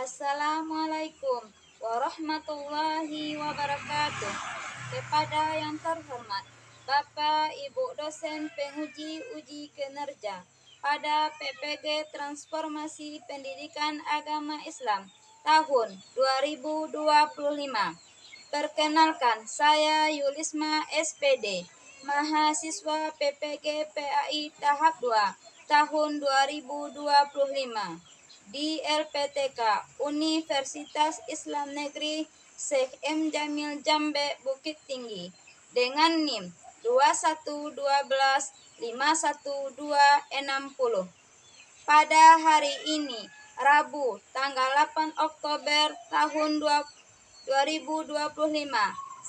Assalamualaikum warahmatullahi wabarakatuh. Kepada yang terhormat Bapak Ibu dosen penguji uji kinerja pada PPG Transformasi Pendidikan Agama Islam tahun 2025. Perkenalkan, saya Yulisma SPD, mahasiswa PPG PAI tahap 2 tahun 2025 di LPTK Universitas Islam Negeri Syekh M. Jamil Jambe Bukit Tinggi dengan NIM 211511260. Pada hari ini, Rabu, tanggal 8 Oktober tahun 2025,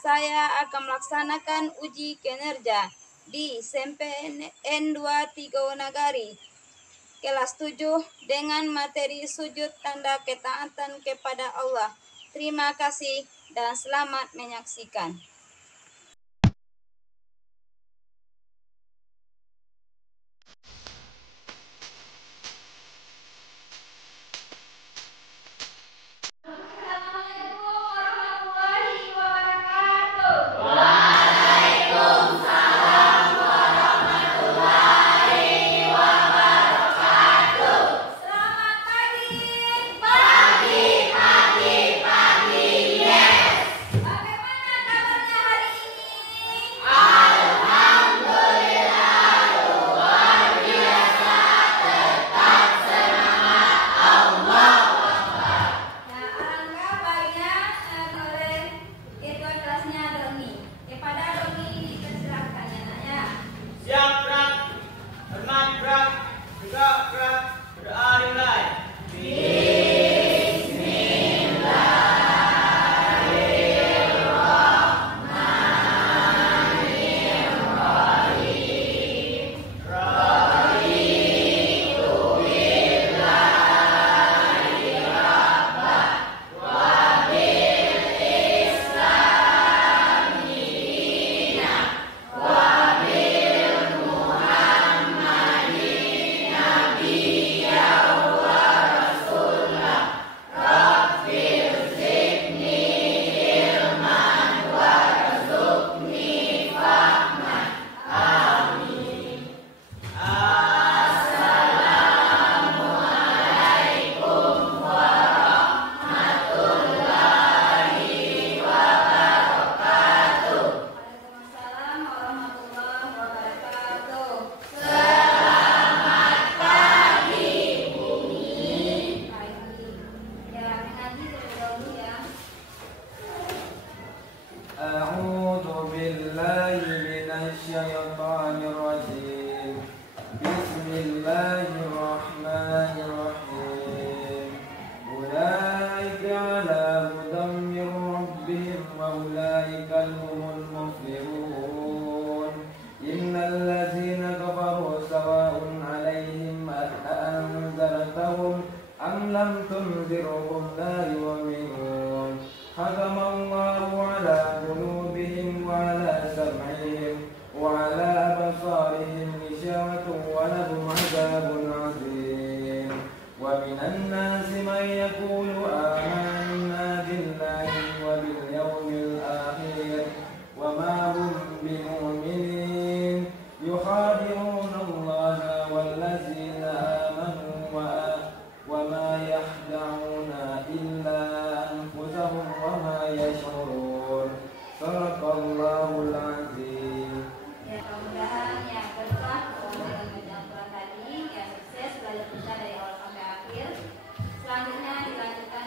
saya akan melaksanakan uji kinerja di SMPN 2 Tigo Nagari kelas 7 dengan materi sujud tanda ketaatan kepada Allah. Terima kasih dan selamat menyaksikan. Selanjutnya dilanjutkan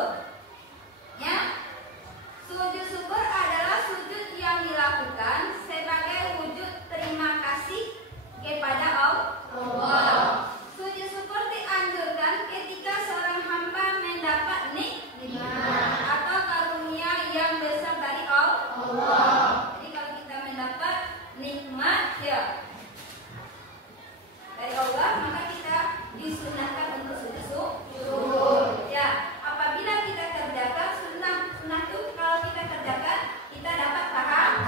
syukur. Ya. Sujud syukur adalah sujud yang dilakukan sebagai wujud terima kasih kepada Allah. Sujud syukur dianjurkan ketika seorang hamba mendapat nikmat atau karunia yang besar dari Allah. Jadi kalau kita mendapat nikmat ya dari Allah, maka kita disunahkan untuk sujud syukur. Ya, apabila kita kerjakan sunnah itu kalau kita kerjakan kita dapat pahala.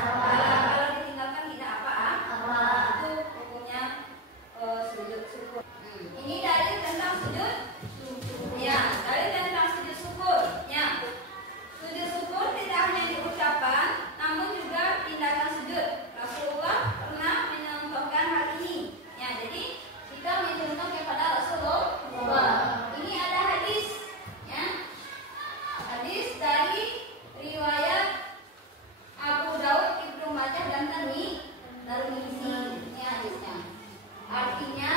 Kalau ditinggalkan tidak apa-apa. Itu pokoknya sujud syukur. Ini dalil tentang sujud syukur. Ya, dalil tentang sujud syukur. Ya. Sujud syukur tidak hanya diucapkan, namun juga tindakan sujud. Rasulullah pernah mencontohkan hal ini. Ya, jadi kita mencontoh kepada Rasulullah. Ini ada hadis, ya. Hadis dari riwayat Abu Daud, Ibnu Majah dan Tirmidzi. Ini hadisnya. Artinya,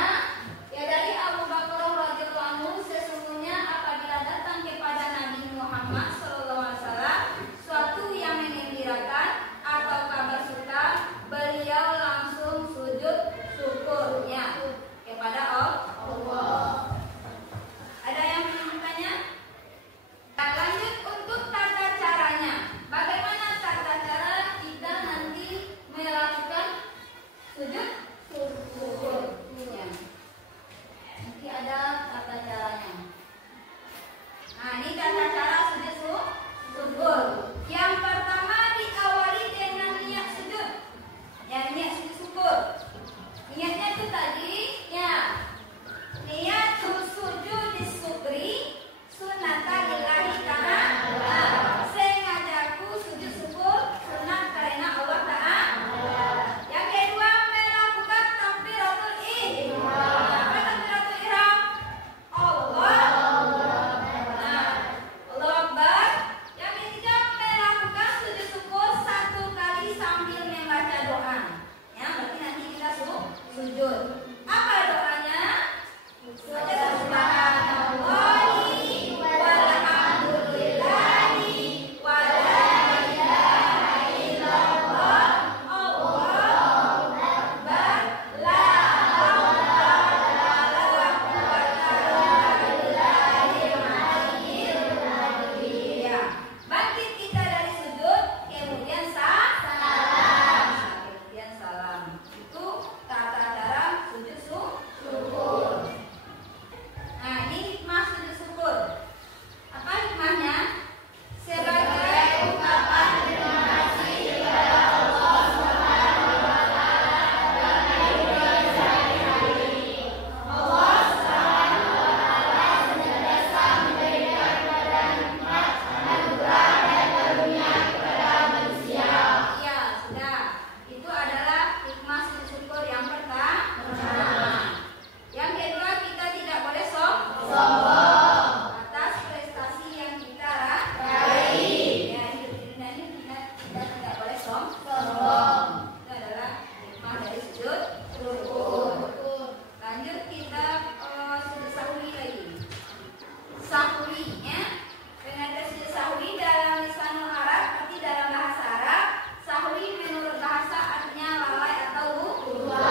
ya dari Abu Bakar radhiyallahu anhu, sesungguhnya apabila datang kepada Nabi Muhammad SAW suatu yang menggembirakan atau kabar suka, beliau langsung sujud syukurnya kepada Allah. Ada yang bertanya? Nah, lanjut untuk tata caranya. Bagaimana tata cara kita nanti melakukan sujud syukur? Ya. Nanti ada tata caranya. Nah, ini tata cara sujud syukur. Yang pertama diawali dengan niat sujud. Ya, niat sujud syukur. Niatnya itu tadi, ya. Niat sujud syukri sunata lillahi ta'ala. Sengajaku sujud syukur sunat karena Allah Ta'ala. Yang kedua melakukan takbiratul ihram. Apa takbiratul ihram? Allah. Nah, Allah Akbar. Yang ketiga melakukan sujud syukur 1 kali sambil membaca doa. Ya, berarti nanti kita sujud. Apa doanya? Subhanallahi walhamdulillahi wala ilaha illallah Allahu akbar la haula wala quwwata illa billahil azim. Ya, bangkit kita dari sujud, kemudian salam. Itu tata cara sujud syukur. Nah, ini hikmah sujud syukur. Apa hikmahnya? Sebagai ungkapan terima kasih kepada Allah Subhanahu wa Ta'ala karena hidupnya sehari-hari. Allah Subhanahu wa Ta'ala senantiasa memberikan kepada nikmat, anugerah dan karunia kepada manusia. Ya, sudah. Itu adalah hikmah sujud syukur yang pertama. Yang kedua, kita tidak boleh sombong atas prestasi yang kita raih. Ya, hidup dunia ini kita tidak boleh sombong. Itu adalah hikmah dari sujud syukur. Lanjut kita sujud sahwi lagi. Sahwi, ya. Pengertian sujud sahwi dalam lisanul Arab, arti dalam bahasa Arab, sahwi menurut bahasa artinya lalai atau lupa.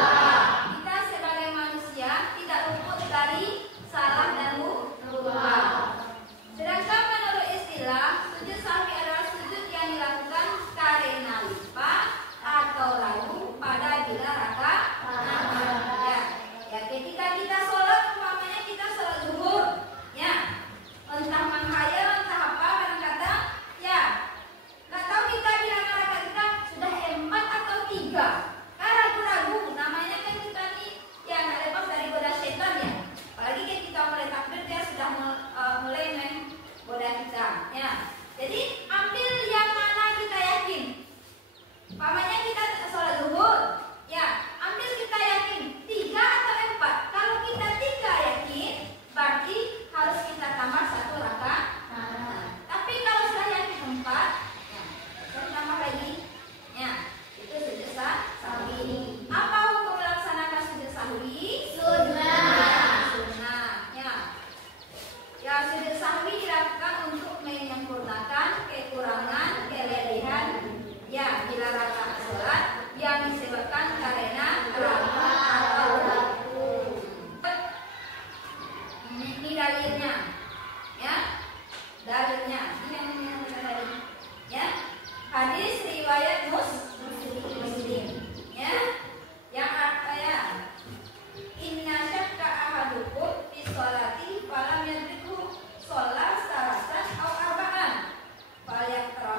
Kita sebagai manusia tidak luput dari salah dan lupa. Sedangkan menurut istilah, sujud sahwi adalah sujud yang dilakukan karena lupa atau lalu pada bila rakaat. Ya, ketika kita sholat, umpamanya kita sholat zuhur, ya, entah menghayal, entah apa, kadang-kadang, ya, nggak tahu kita bilang rakaat kita sudah 4 atau 3. Kan ragu-ragu, namanya kan kita nih, ya nggak lepas dari goda setan ya. Apalagi ketika mulai takbir dia sudah mulai menggoda kita, ya. Jadi ambil yang mana kita yakin. Umpamanya kita sholat zuhur, ya, ambil kita yakin 3 atau 4. Kalau kita 3 yakin, berarti harus kita tambah 1 rakaat. Tapi kalau sudah yakin 4, ya, kita tambah lagi, ya. Itu sujud sahwi. Apa hukum melaksanakan sujud sahwi? Sunnah. Ya. Ya, sujud sahwi dilakukan untuk menyempurnakan kekurangan, keletihan, ya dilarang sholat yang disebabkan karena kelapa atau waktu. Ini dalilnya, ya, dalilnya. Ini ya, hadis riwayat Muslim, ya, yang artinya inna syakka ahadukum fi sholati falam yadriku sholat salasan aw arba'an falyaqra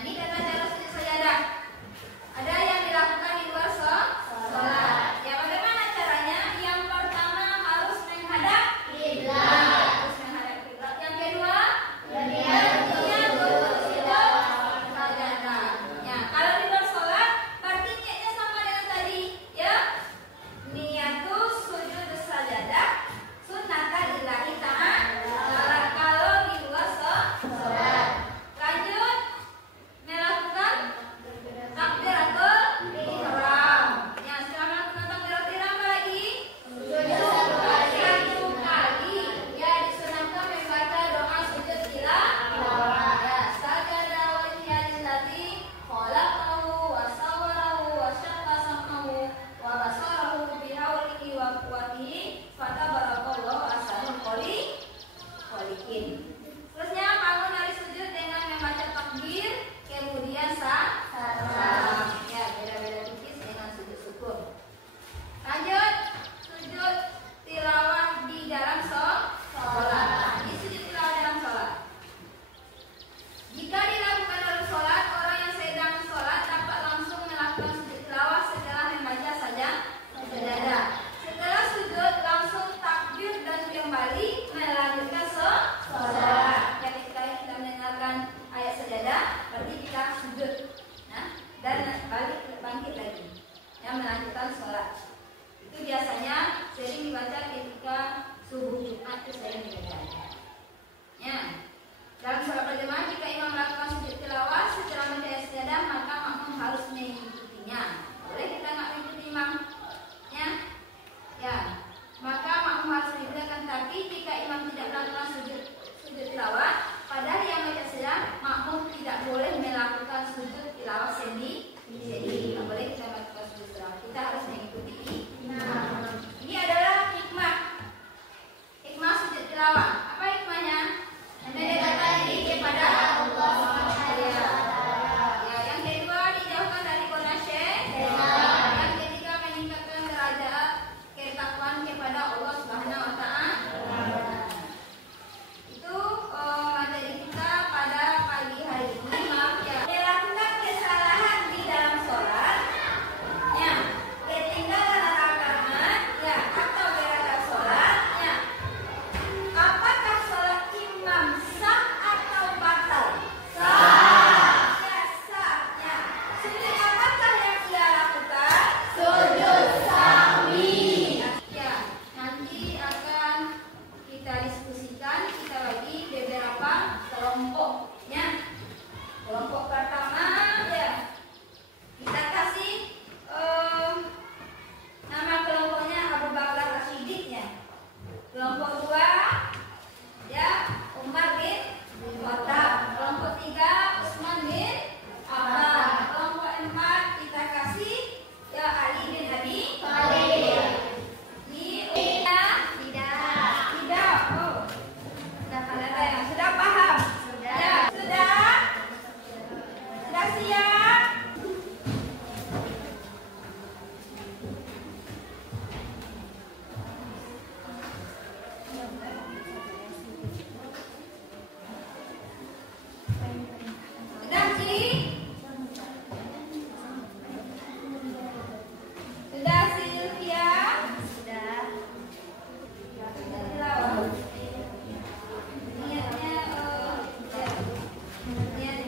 ini tata cara sujud sajadah. Ada yang dilakukan di luar sholat. Ya, bagaimana caranya? Yang pertama harus menghadap kiblat. Harus menghadap kiblat. Yang kedua, niat untuk sujud sajadah. Ya, kalau di luar sholat, berarti niatnya sama dengan tadi, ya. Niatus sujud sajadah, sunnatan lillahi ta'ala. Kalau di luar sholat. Lanjut melakukan takbiratul ihram. Ya, setelah melakukan takbiratul ihram apa lagi? Satu kali. Ya, disunahkan membaca doa sujud tilawah. Ya, sajada wajhiya lillazi khalaqahu wa sawwarahu wa syaqqa sam'ahu wa basarahu bihaulihi wa quwwatihi fatabarakallahu ahsanul khaliqin. Terusnya bangun dari sujud dengan membaca takbir, kemudian salam. Ya, beda-beda tipis dengan sujud syukur. Lanjut, sujud tilawah di dalam sholat. Ini sujud tilawah dalam sholat. Jika dilakukan dalam sholat, orang yang sedang sholat dapat langsung melakukan sujud tilawah setelah membaca sajadah. Setelah sujud, langsung takbir dan kembali melanjutkan sholat. Ya, ketika kita mendengarkan ayat sajadah, berarti kita sujud, nah, dan bangkit lagi, yang melanjutkan sholat. Itu biasanya sering dibaca ketika subuh Jumat, itu sering dibaca. Ya, dalam sholat berjamaah jika imam melakukan sujud tilawah setelah membaca sajadah, maka makmum harus mengikutinya. Boleh kita nggak mengikuti imam? Ya, maka makmum harus mengikutikan. Tapi jika imam tidak melakukan sujud tilawah, padahal yang baca sajadah, makmum tidak boleh melakukan sujud tilawah sendiri. Tidak boleh kita melakukan sujud tilawah. Kita harus mengikuti imam. Ini adalah hikmah sujud tilawah. Apa hikmahnya? Mendekatkan diri kepada Allah. Ya, yang kedua dijauhkan dari godaan syaitan. Yang ketiga meningkatkan derajat ketakwaan kepada Allah Subhanahu wa taala. Itu materi kita pada pagi hari ini. Maaf ya. Melakukan kesalahan di dalam sholat. Ya, ketinggalan rakaat, ya, atau berantakan sholat. Ya. Apakah sholat imam sah atau batal? Sah. Ya, sah. Ya. Sujud apakah yang ia lakukan? Sujud sahwi. Ya, nanti akan kita diskusikan, kita bagi beberapa kelompoknya. Kelompok pertama, ya, kita kasih nama kelompoknya Abu Bakar As-Siddiq, ya. Kelompok 2, ya, Umar bin Khattab. Kelompok 3, Utsman bin Affan. Kelompok 4 kita kasih, ya, Ali bin Abi Thalib. Tidak. Oh, ada yang sudah paham? Ya, sudah siap? Sudah, Ci? Sudah, Sylvia? Sudah. Tilawah. Niatnya, ya. Niat.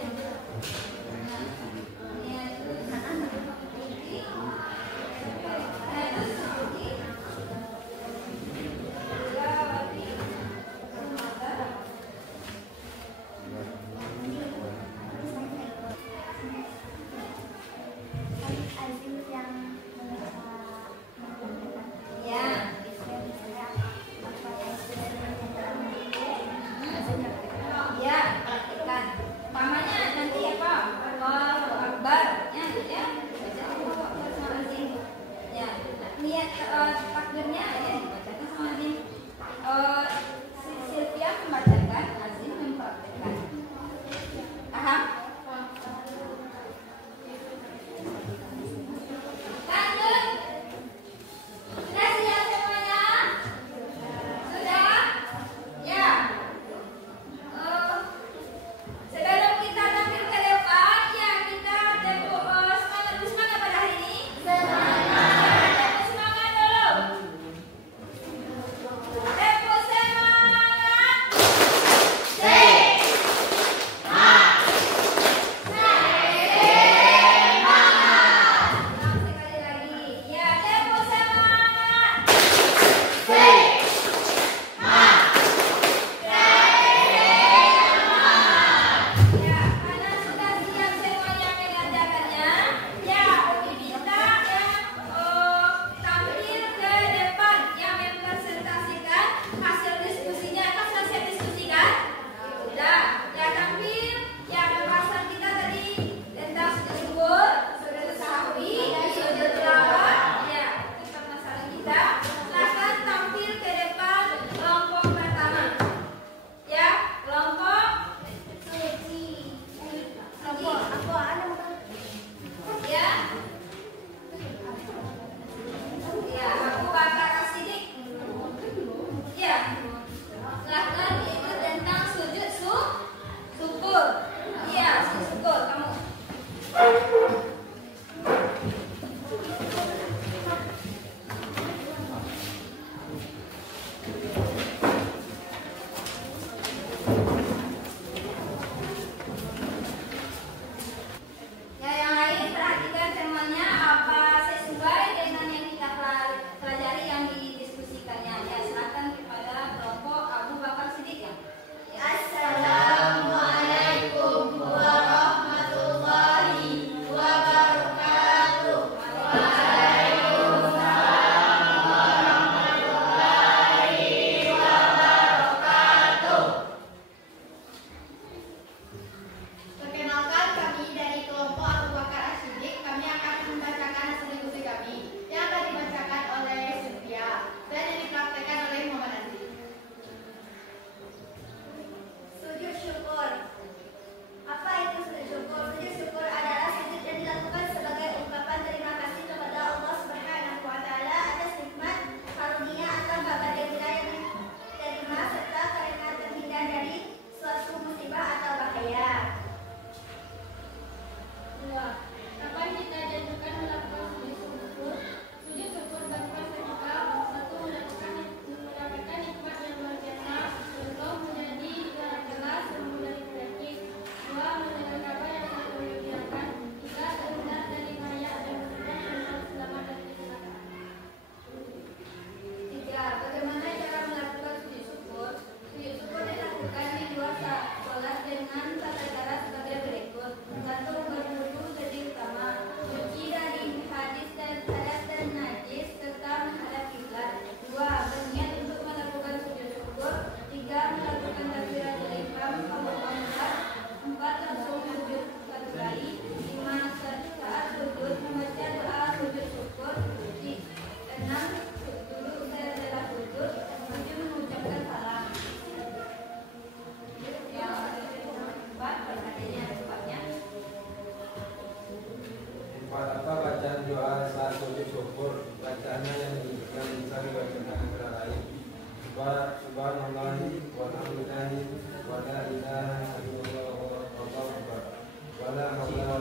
Apa bacaan doa saat sujud syukur, bacaannya yang bisa dibacakan antara lain Subhanallahi walhamdulillahi wa la ilaha illallah wallahu akbar wa la haula